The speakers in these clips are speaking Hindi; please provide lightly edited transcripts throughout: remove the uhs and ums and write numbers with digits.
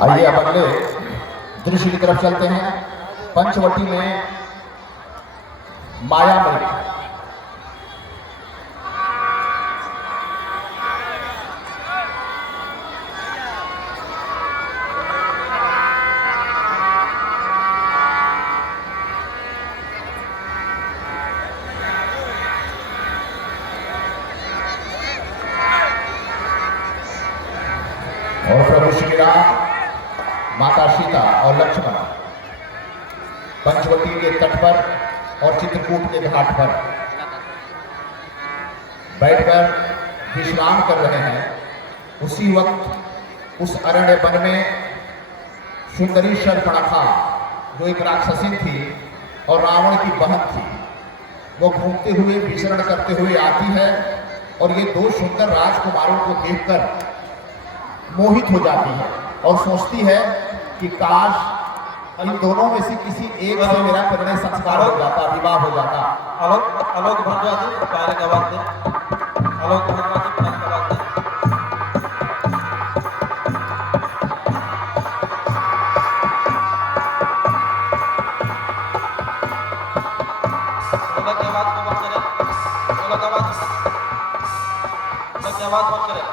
आइए अब अगले दृश्य की तरफ चलते हैं। पंचवटी में मायामृग और प्रभु श्री राम, माता सीता और लक्ष्मण पंचवटी के तट पर और चित्रकूट के घाट पर बैठकर विश्राम कर रहे हैं। उसी वक्त उस अरण्य वन में सुंदरी शर्पणखा, जो एक राक्षसी थी और रावण की बहन थी, वो घूमते हुए विचरण करते हुए आती है और ये दो सुंदर राजकुमारों को देखकर मोहित हो जाती है और सोचती है कि काश इन दोनों में से किसी एक से मेरा परिणय संस्कार हो जाता, विवाह हो जाता। आलोक भारद्वाज कार्य का बात है। आलोक भारद्वाज कार्य का बात है। ढोलक की आवाज को बंद करें। ढोलक की आवाज बंद करें।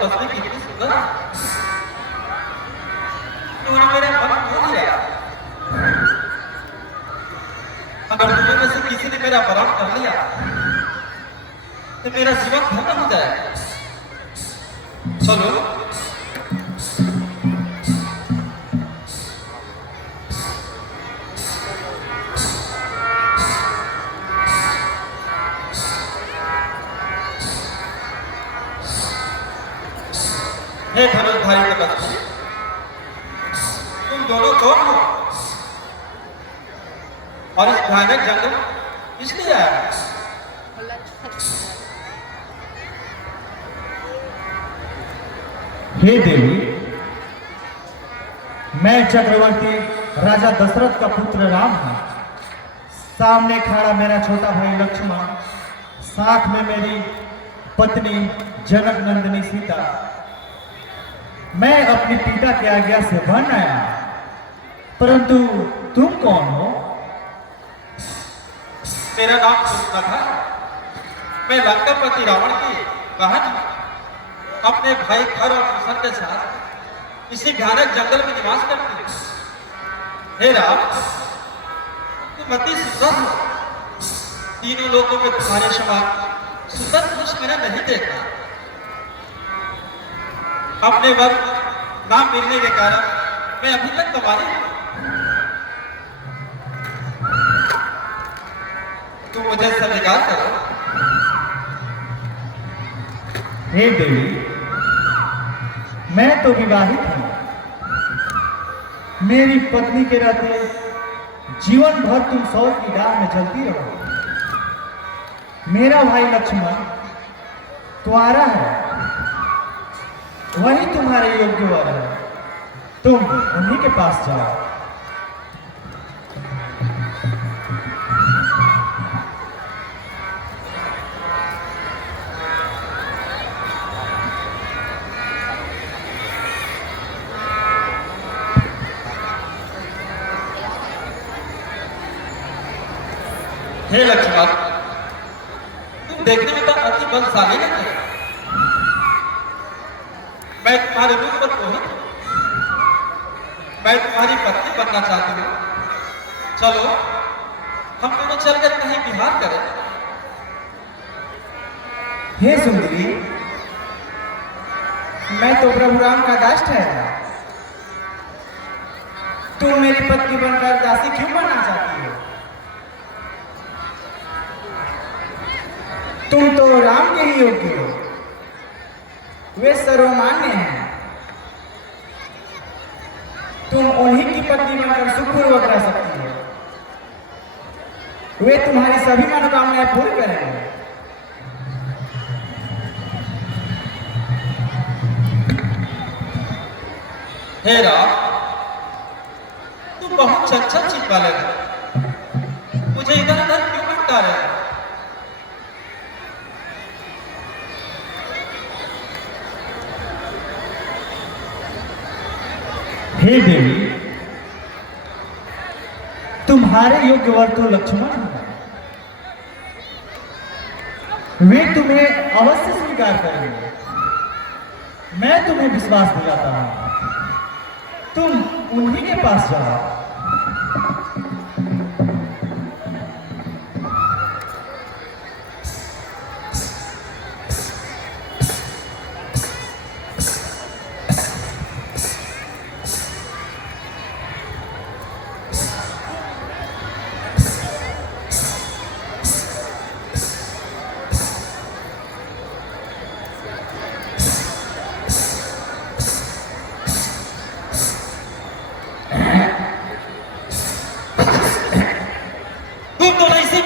तपस्वी कितनी सुंदर है। तूने मेरा मन मोह लिया। अगर तुझे में से किसी ने मेरा वरण कर लिया तो मेरा जीवन धन्य हो जाए। चलो हे धनुर्धारी तपस्वी, तुम दोनों कौन हो और इस भयानक जंगल इसलिए आया? हे देवी, मैं चक्रवर्ती राजा दशरथ का पुत्र राम हूं। सामने खड़ा मेरा छोटा भाई लक्ष्मण, साथ में मेरी पत्नी जनक नंदिनी सीता। मैं अपनी पिता की आज्ञा से वन आया, परंतु तुम कौन हो? मेरा नाम सुनता था। मैं लंकापति रावण की बहन अपने भाई खर और कुशल के साथ इसी भयानक जंगल में निवास करती हूँ। हे राम, तुम अति सुंदर हो। तीनों लोगों में तुम्हारे समान सुंदर पुरुष मैंने नहीं देखा। अपने वक्त नाम मिलने के कारण मैं अभी तक कमारी हूँ। तुम मुझे स्वीकार करो। हे देवी, मैं तो विवाहित हूं। मेरी पत्नी के रहते जीवन भर तुम सौ की राह में चलती रहो। मेरा भाई लक्ष्मण तुम्हारा है, वही तुम्हारे योग्य वर है। तुम उन्हीं के पास जाओ। हे लक्ष्मण, तुम देखने में तो अति बलशाली लगते हो। मैं तुम्हारे रूप पर मोहित हूं। मैं तुम्हारी पत्नी बनना चाहती हूँ। चलो हम दोनों चलकर कहीं विहार करें। हे सुंदरी, मैं तो प्रभु राम का दास ठहरा। तुम मेरी पत्नी बनकर दासी क्यों बनना चाहती हो? तुम तो राम के ही योग्य हो। वे सर्वमान्य हैं। तुम उन्हीं की पत्नी बनकर सुखपूर्वक रह सकती हो। वे तुम्हारी सभी मनोकामनाएं पूरी करेंगे। हे राम, तुम बहुत चंचल चित्त वाले हो। मुझे इधर उधर क्यों भटका रहे हो? हे देवी, तुम्हारे योग्य वर तो लक्ष्मण है। वे तुम्हें अवश्य स्वीकार करेंगे। मैं तुम्हें विश्वास दिलाता हूं। तुम उन्हीं के पास जाओ।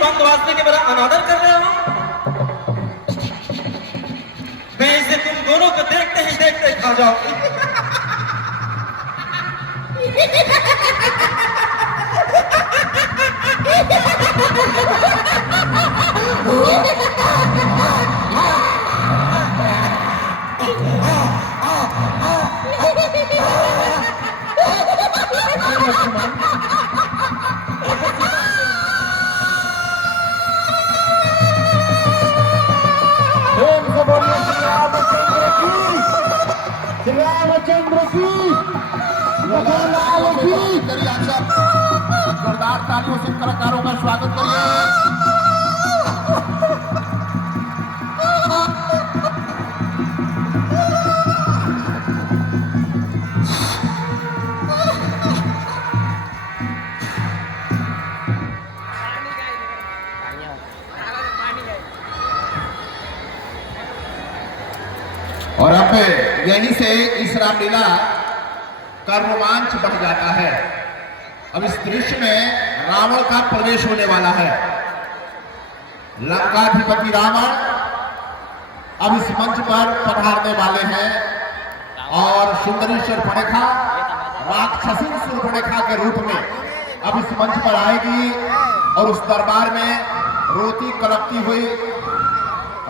बंदवासने के मेरा अनादर कर रहे हो। मैं इसे तुम दोनों को देखते ही देखते खा जाऊंगी। बोलिए करिए आप सब जोरदार तालियों से कलाकारों का स्वागत करिए। और अब यहीं से इस रामलीला का रोमांच बढ़ जाता है। अब इस दृश्य में रावण का प्रवेश होने वाला है। लंकाधिपति रावण अब इस मंच पर पधारने वाले हैं और सुंदरी शूर्पणखा राक्षसी शूर्पणखा के रूप में अब इस मंच पर आएगी और उस दरबार में रोती कलपती हुई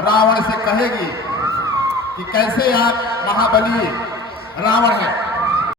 रावण से कहेगी कि कैसे आप महाबली रावण हैं,